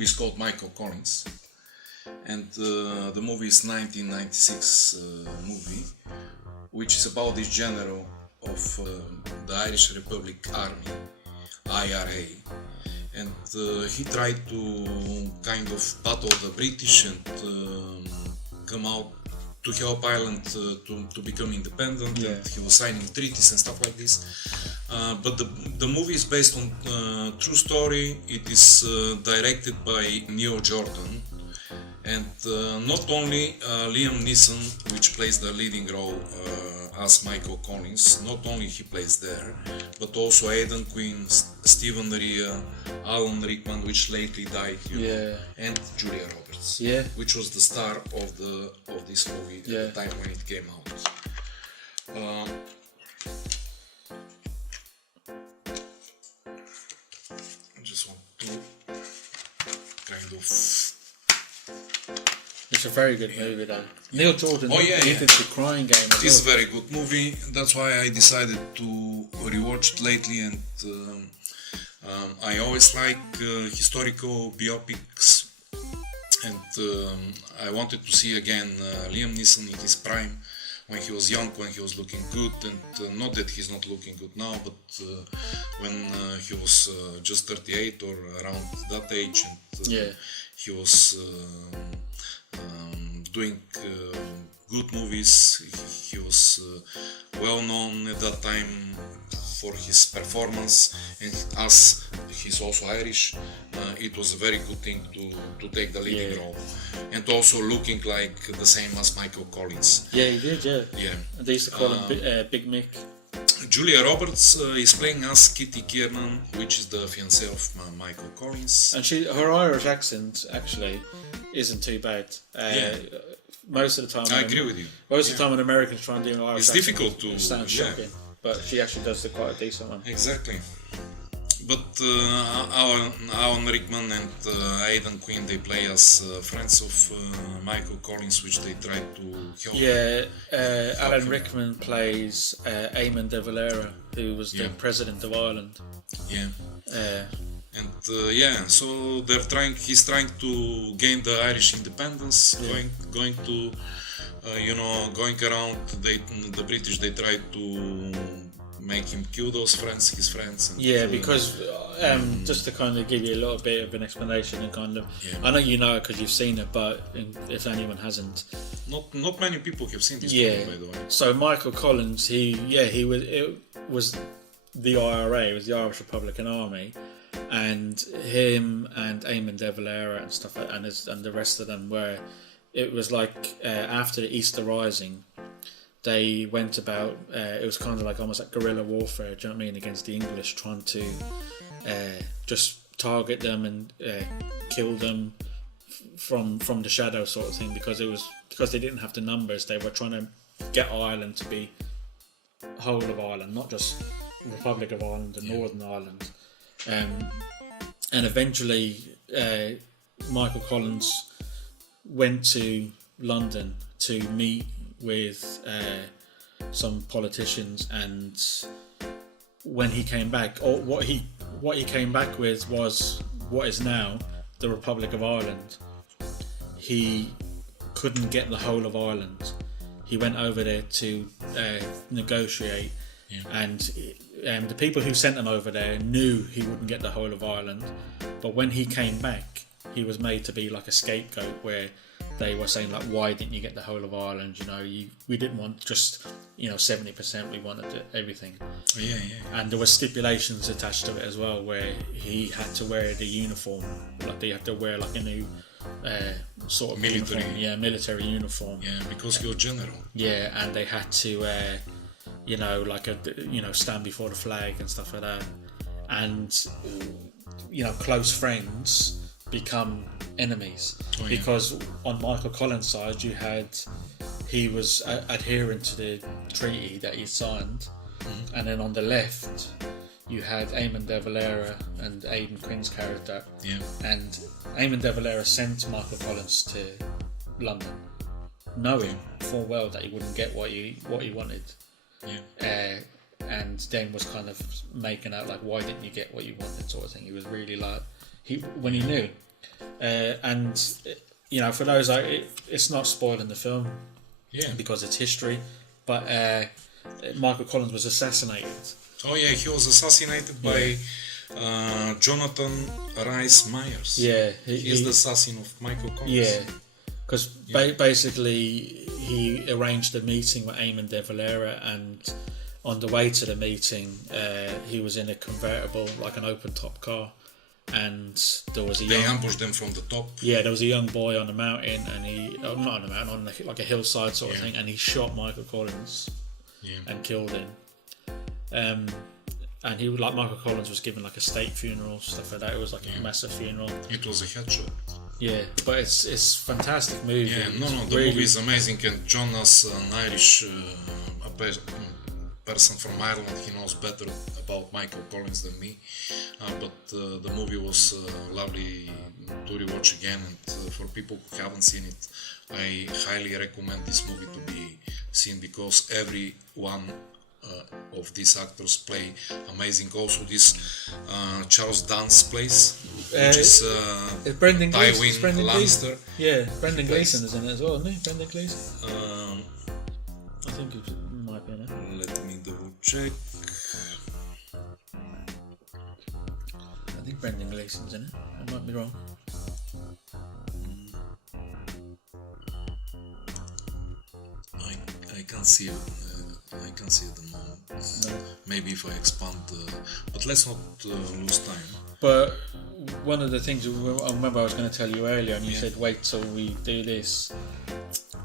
movie is called Michael Collins, and the movie is 1996 movie, which is about this general of the Irish Republic Army, IRA, and he tried to kind of battle the British and come out to help Ireland to become independent, and he was signing treaties and stuff like this. But the movie is based on true story. It is directed by Neil Jordan, and not only Liam Neeson, which plays the leading role as Michael Collins, not only he plays there, but also Aidan, Quinn, Stephen Rea, Alan Rickman, which lately died, and Julia Roberts, which was the star of this movie at the time when it came out. I just want to kind of... It's a very good movie, though. Neil Jordan, he did The Crying Game. It's a very good movie. That's why I decided to rewatch it lately, and I always like historical biopics, and I wanted to see again Liam Neeson in his prime, when he was young, when he was looking good, and not that he's not looking good now, but when he was just 38 or around that age, and he was doing good movies. He was well known at that time for his performance, and as he's also Irish, it was a very good thing to take the leading role, and also looking like the same as Michael Collins. Yeah, he did. Yeah. They used to call him Big Mick. Julia Roberts is playing as Kitty Kiernan, which is the fiancée of Michael Collins. And her Irish accent actually isn't too bad. Most of the time, I agree with you. Most of the time, when Americans try and do an Irish accent, it's difficult to. It sounds shocking, but she actually does quite a decent one. Exactly. But Alan Rickman and Aidan Quinn, they play as friends of Michael Collins, which they try to help. Alan Rickman plays Eamon de Valera, who was the president of Ireland. So he's trying to gain the Irish independence, going to, going around. The British, they try to make him kill his friends. And, because just to kind of give you a little bit of an explanation and kind of, I know you know it because you've seen it, but if anyone hasn't, not many people have seen this movie, by the way. So Michael Collins, he was the IRA, it was the Irish Republican Army, and him and Eamon de Valera and stuff, and the rest of them it was like after the Easter Rising. They went about, it was kind of like almost like guerrilla warfare, do you know what I mean, against the English, trying to just target them and kill them from the shadow sort of thing, because they didn't have the numbers. They were trying to get Ireland to be whole of Ireland, not just Republic of Ireland and Northern Ireland. And eventually Michael Collins went to London to meet with some politicians, and when he came back, or what he came back with was what is now the Republic of Ireland. He couldn't get the whole of Ireland. He went over there to negotiate, and the people who sent him over there knew he wouldn't get the whole of Ireland, but when he came back, he was made to be like a scapegoat, where they were saying like, why didn't you get the whole of Ireland? We didn't want just 70%. We wanted everything. And there were stipulations attached to it as well, where he had to wear the uniform, like they have to wear like a new sort of military uniform. Military uniform. Because he was general. And they had to stand before the flag and stuff like that. And close friends become enemies, because on Michael Collins' side he was adhering to the treaty that he signed, and then on the left you had Eamon de Valera and Aidan Quinn's character, and Eamon de Valera sent Michael Collins to London knowing full well that he wouldn't get what he wanted, and then was kind of making out like, why didn't you get what you wanted, sort of thing. He was really like, when he knew And for those it's not spoiling the film, because it's history. But Michael Collins was assassinated. Oh yeah, he was assassinated by Jonathan Rhys Meyers. Yeah, he's the assassin of Michael Collins. Yeah, because basically he arranged a meeting with Eamon de Valera, and on the way to the meeting, he was in a convertible, like an open-top car, and there was They ambushed them from the top. Yeah, there was a young boy on the mountain, and not on the mountain, on like a hillside sort of thing, and he shot Michael Collins and killed him. And he, like, Michael Collins was given like a state funeral, stuff like that. It was like a massive funeral. It was a headshot. Yeah, but it's a fantastic movie. Yeah, the movie is amazing, and John, as an Irish person from Ireland, he knows better about Michael Collins than me. But the movie was lovely to rewatch again, and for people who haven't seen it, I highly recommend this movie to be seen, because every one of these actors play amazing. Also, this Charles Dance plays, which is Brendan Tywin Lannister. Yeah, Brendan Gleeson is in it as well, isn't he? Brendan Gleeson. I think he might be in it. Let me double check. I think Brendan Gleeson's in it. I might be wrong. I can't see it. I can't see it at the moment. No. Maybe if I expand, but let's not lose time. But one of the things I remember I was going to tell you earlier, and you said wait till we do this.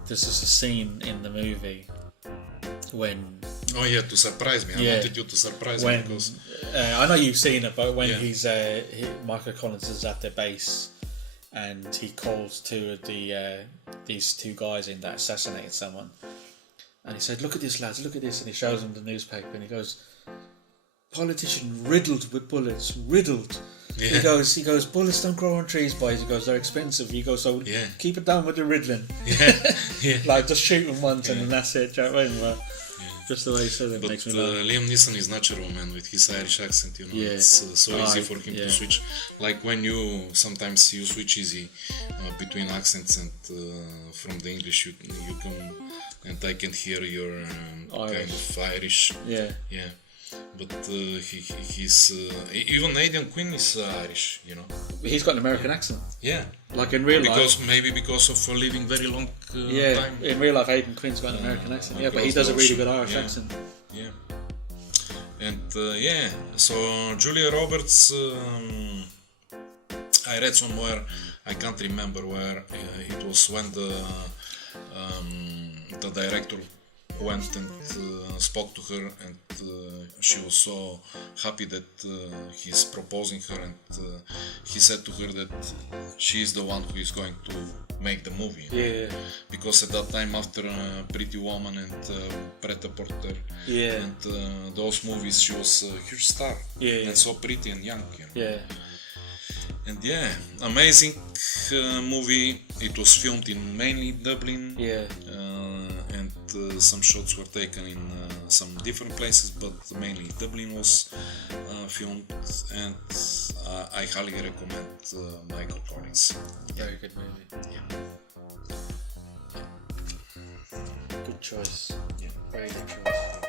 This is a scene in the movie when. Oh yeah, to surprise me. I wanted you to surprise me because I know you've seen it, but when Michael Collins is at the base, and he calls two of these two guys in that assassinated someone. And he said, "Look at this, lads, look at this." And he shows them the newspaper, and he goes, "Politician riddled with bullets, riddled." Yeah. He goes, "Bullets don't grow on trees, boys." He goes, "They're expensive." He goes, "So keep it down with the riddling." Yeah. Like, just shoot them once and then that's it. Do you know what I mean? But just the way he said it makes me laugh. Liam Neeson is natural, man, with his Irish accent. It's so easy for him to switch. Like when sometimes you switch easy between accents, and from the English you can. And I can hear your kind of Irish. Yeah. But he's even Aidan Quinn is Irish, He's got an American accent. Yeah. Like in real life. Because of living very long time. In real life, Aidan Quinn's got an American accent. Yeah, but he does a really good Irish accent. Yeah. And so Julia Roberts, I read somewhere, I can't remember where, it was when the director went and spoke to her, and she was so happy that he's proposing her, and he said to her that she is the one who is going to make the movie. Yeah. Because at that time, after Pretty Woman and Pret-a-Porter and those movies, she was a huge star. And so pretty and young. Yeah. And amazing movie. It was filmed in mainly Dublin. And some shots were taken in some different places, but mainly Dublin was filmed. And I highly recommend Michael Collins. Very good movie. Good choice. Yeah. Very good choice.